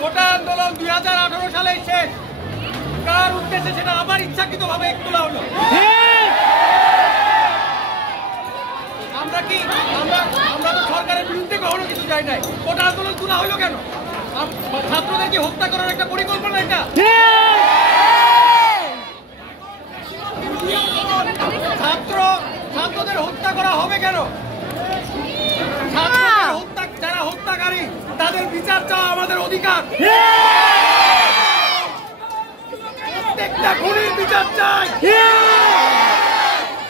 কোটা আন্দোলন 2018 সালে শেষ। কার উদ্দেশ্যে সেটা আবার ইচ্ছাকৃতভাবে তোলা হলো। আমরা তো সরকারের বিরুদ্ধে কখনো কিছু চাই নাই। কোটা আন্দোলন তোলা হলো কেন? ছাত্রদেরকে হত্যা করার একটা পরিকল্পনা এটা। ছাত্রদের হত্যা করা হবে কেন? যারা হত্যাকারী তাদের বিচার চাওয়া আমাদের অধিকার। প্রত্যেকটা খুনির বিচার চাই।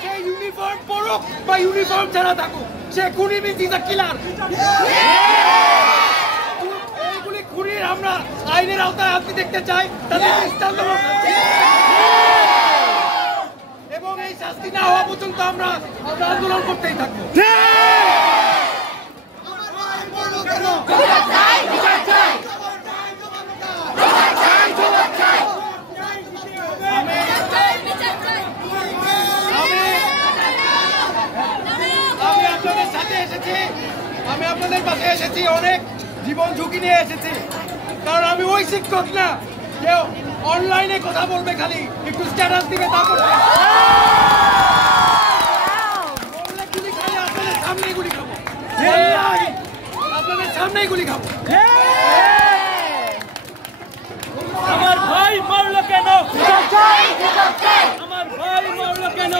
সে ইউনিফর্ম পরুক বা ইউনিফর্ম ছাড়া থাকুক, সে খুনি মিন্স ইজ আ কিলার। এইগুলি খুনির আমরা আইনের আওতায় আপনি দেখতে চাই, তাদের দৃষ্টান্ত এবং এই শাস্তি না হওয়া পর্যন্ত আমরা আন্দোলন করতেই থাকবো। আমি আপনাদের পাশে এসেছি, অনেক জীবন ঝুঁকি নিয়ে এসেছি, কারণ আমি ওই শিক্ষক না যে অনলাইনে কথা বলবে, খালি একটু স্ট্যাটাস দিবে, তারপর গুলি খালি আপনাদের সামনেই গুলি খাবো, আপনাদের সামনেই গুলি খাবো। আমার ভাই মরলো কেন? আমার ভাই মরলো কেন?